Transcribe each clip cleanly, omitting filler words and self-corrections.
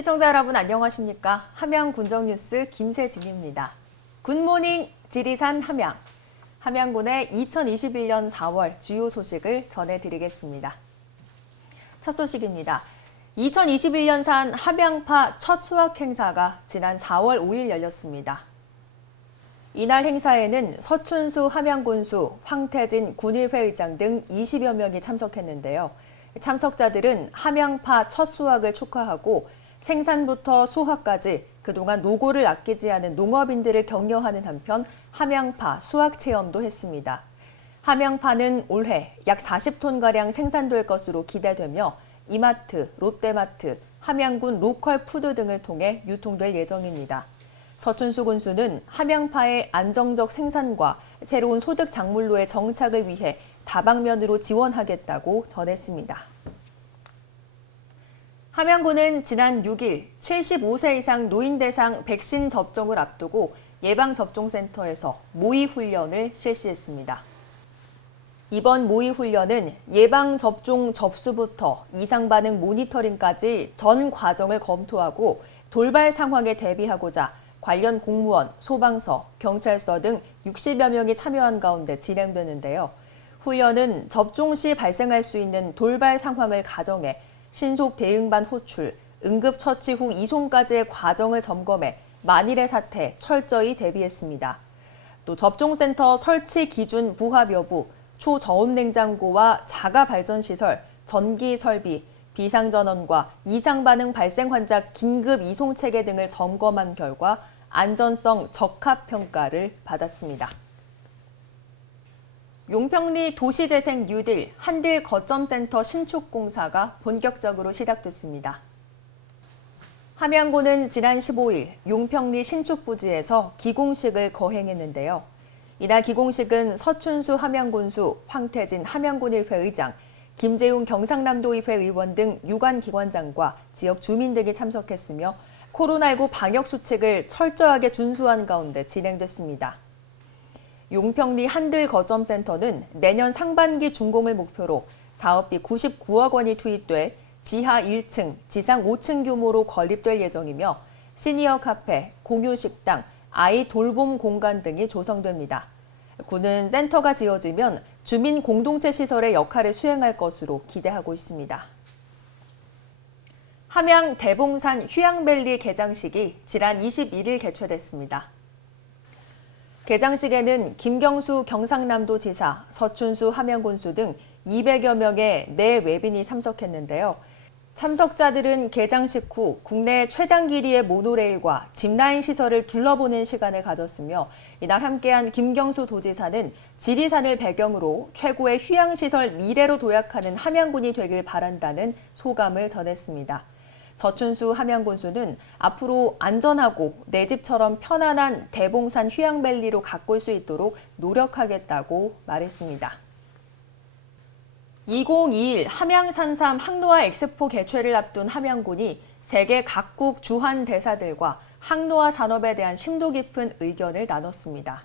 시청자 여러분 안녕하십니까? 함양 군정뉴스 김세진입니다. 굿모닝 지리산 함양. 함양군의 2021년 4월 주요 소식을 전해드리겠습니다. 첫 소식입니다. 2021년산 함양파 첫 수확 행사가 지난 4월 5일 열렸습니다. 이날 행사에는 서춘수 함양군수, 황태진 군의회의장 등 20여 명이 참석했는데요. 참석자들은 함양파 첫 수확을 축하하고 생산부터 수확까지 그동안 노고를 아끼지 않은 농업인들을 격려하는 한편 함양파 수확 체험도 했습니다. 함양파는 올해 약 40톤가량 생산될 것으로 기대되며 이마트, 롯데마트, 함양군 로컬 푸드 등을 통해 유통될 예정입니다. 서춘수 군수는 함양파의 안정적 생산과 새로운 소득 작물로의 정착을 위해 다방면으로 지원하겠다고 전했습니다. 함양군은 지난 6일 75세 이상 노인 대상 백신 접종을 앞두고 예방접종센터에서 모의훈련을 실시했습니다. 이번 모의훈련은 예방접종 접수부터 이상반응 모니터링까지 전 과정을 검토하고 돌발 상황에 대비하고자 관련 공무원, 소방서, 경찰서 등 60여 명이 참여한 가운데 진행되는데요. 훈련은 접종 시 발생할 수 있는 돌발 상황을 가정해 신속 대응반 호출, 응급처치 후 이송까지의 과정을 점검해 만일의 사태 철저히 대비했습니다. 또 접종센터 설치 기준 부합 여부, 초저온 냉장고와 자가 발전시설, 전기 설비, 비상전원과 이상반응 발생 환자 긴급 이송 체계 등을 점검한 결과 안전성 적합 평가를 받았습니다. 용평리 도시재생 뉴딜 한딜 거점센터 신축 공사가 본격적으로 시작됐습니다. 함양군은 지난 15일 용평리 신축 부지에서 기공식을 거행했는데요. 이날 기공식은 서춘수 함양군수, 황태진 함양군의회 의장, 김재웅 경상남도의회 의원 등 유관기관장과 지역 주민 등이 참석했으며 코로나19 방역 수칙을 철저하게 준수한 가운데 진행됐습니다. 용평리 한들 거점센터는 내년 상반기 준공을 목표로 사업비 99억 원이 투입돼 지하 1층, 지상 5층 규모로 건립될 예정이며 시니어 카페, 공유식당, 아이 돌봄 공간 등이 조성됩니다. 군은 센터가 지어지면 주민 공동체 시설의 역할을 수행할 것으로 기대하고 있습니다. 함양 대봉산 휴양밸리 개장식이 지난 21일 개최됐습니다. 개장식에는 김경수 경상남도지사, 서춘수 함양군수 등 200여 명의 내외빈이 참석했는데요. 참석자들은 개장식 후 국내 최장 길이의 모노레일과 짚라인 시설을 둘러보는 시간을 가졌으며 이날 함께한 김경수 도지사는 지리산을 배경으로 최고의 휴양시설 미래로 도약하는 함양군이 되길 바란다는 소감을 전했습니다. 서춘수 함양군수는 앞으로 안전하고 내 집처럼 편안한 대봉산 휴양밸리로 가꿀 수 있도록 노력하겠다고 말했습니다. 2021 함양산삼 항노화 엑스포 개최를 앞둔 함양군이 세계 각국 주한 대사들과 항노화 산업에 대한 심도 깊은 의견을 나눴습니다.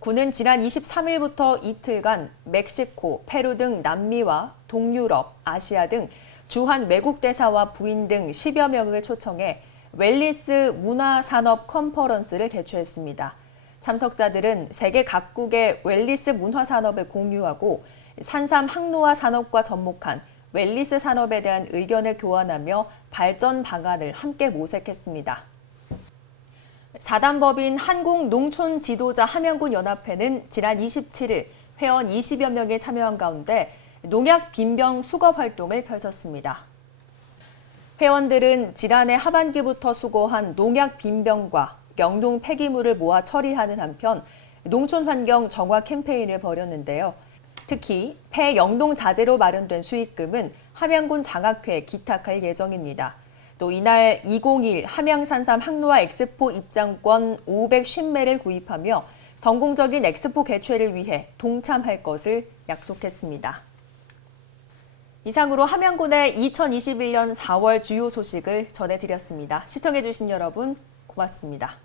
군은 지난 23일부터 이틀간 멕시코, 페루 등 남미와 동유럽, 아시아 등 주한 외국 대사와 부인 등 10여 명을 초청해 웰리스 문화산업 컨퍼런스를 개최했습니다. 참석자들은 세계 각국의 웰리스 문화산업을 공유하고 산삼 항노화 산업과 접목한 웰리스 산업에 대한 의견을 교환하며 발전 방안을 함께 모색했습니다. 사단법인 한국농촌지도자 함양군 연합회는 지난 27일 회원 20여 명이 참여한 가운데 농약 빈병 수거 활동을 펼쳤습니다. 회원들은 지난해 하반기부터 수거한 농약 빈병과 영농 폐기물을 모아 처리하는 한편 농촌 환경 정화 캠페인을 벌였는데요. 특히 폐영농 자재로 마련된 수익금은 함양군 장학회에 기탁할 예정입니다. 또 이날 2021 함양산삼 항노화 엑스포 입장권 550매를 구입하며 성공적인 엑스포 개최를 위해 동참할 것을 약속했습니다. 이상으로 함양군의 2021년 4월 주요 소식을 전해드렸습니다. 시청해주신 여러분 고맙습니다.